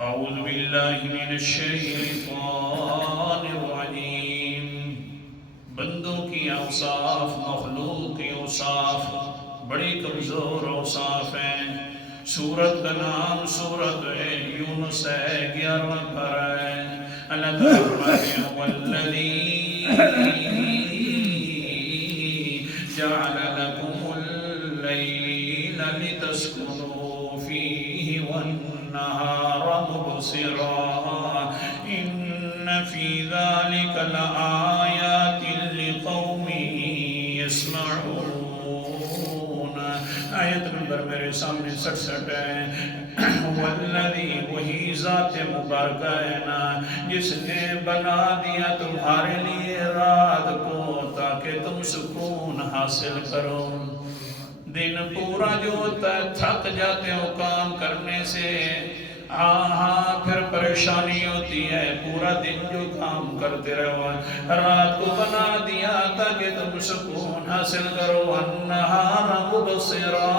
أعوذ بالله من الشیطان الرجیم۔ بندوں کی اوصاف، مخلوق کی اوصاف بڑی کمزور اوصاف ہیں۔ سورت کا نام سورت یونس ہے، 11واں پارہ ہے۔ اللہ تعالیٰ فرماتے ہیں والذی جعل لکم اللیل لتسکنوا فیہ والنہار مبصرا ان فی ذلک لآیات لقوم یسمعون۔ آیت نمبر میرے سامنے 66 ہے۔ والذی، وہی ذات مبارکہ ہے نا جس نے بنا دیا تمہارے لیے رات کو تاکہ تم سکون حاصل کرو۔ دن پورا جو ہوتا ہے تھک جاتے ہو کام کرنے سے، پھر پریشانی ہوتی ہے، پورا دن جو کام کرتے رہو۔ رات کو بنا دیا تاکہ تم سکون حاصل کرو، النہار مبصرا،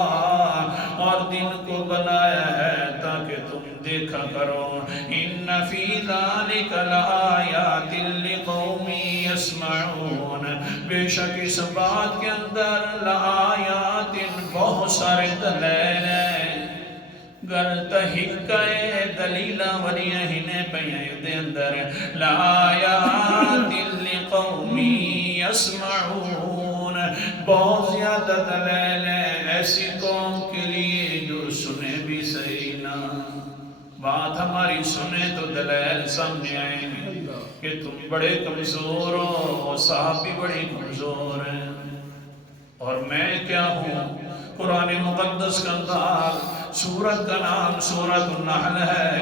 اور دن کو بنایا ہے تاکہ تم دیکھا کرو۔ ان فی ذلک لآیات لقوم یسمعون، بے شک اس بات کے اندر لآیات بہت سارے دلائل ہیں۔ گر تحقائے دلیلہ وریہ ہنے پیائے دے اندر لآیات لقوم یسمعون، بہت زیادہ دلائل ہیں ایسی قوم کے لیے جو سنے بھی صحیح نہ۔ بات ہماری سنے تو دلائل سامنے آئیں گے کہ تم بڑے کمزور ہو، صاحب بھی بڑی کمزور ہیں، اور میں کیا ہوں۔ قرآن مقدس کا انداز، سورت کا نام سورت النحل ہے،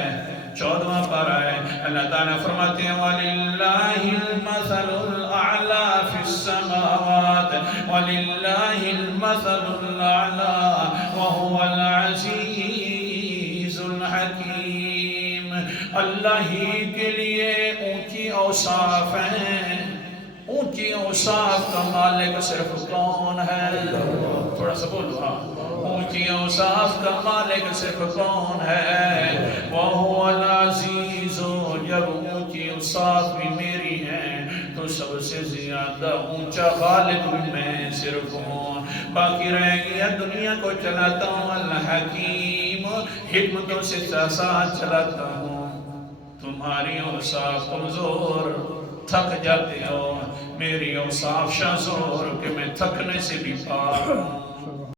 14واں پارہ ہے۔ اللہ تعالیٰ فرماتے ہیں وَلِلَّهِ الْمَثَلُ الْأَعْلَى فِي السَّمَاوَاتِ وَلِلَّهِ الْمَثَلُ الْأَعْلَى وَهُوَ الْعَزِيزُ الْحَكِيمُ۔ اللہ ہی کے لیے اونچی اوصاف ہیں۔ اونچی اوصاف کا مالک صرف کون ہے؟ تھوڑا سا بولو۔ اونچی اوصاف کا مالک صرف کون ہے؟ وَهُوَ الْعَزِيزُ، جب اونچی اوصاف بھی میری ہیں تو سب سے زیادہ اونچا غالب بھی میں صرف ہوں۔ باقی رہ گیا دنیا کو چلاتا ہوں الحکیم، حکمتوں سے ساتھ چلاتا ہوں۔ تمہاری اوصاف کمزور، تھک جاتے ہو، میری اوصاف شاذور کہ میں تھکنے سے بھی پار ہوں۔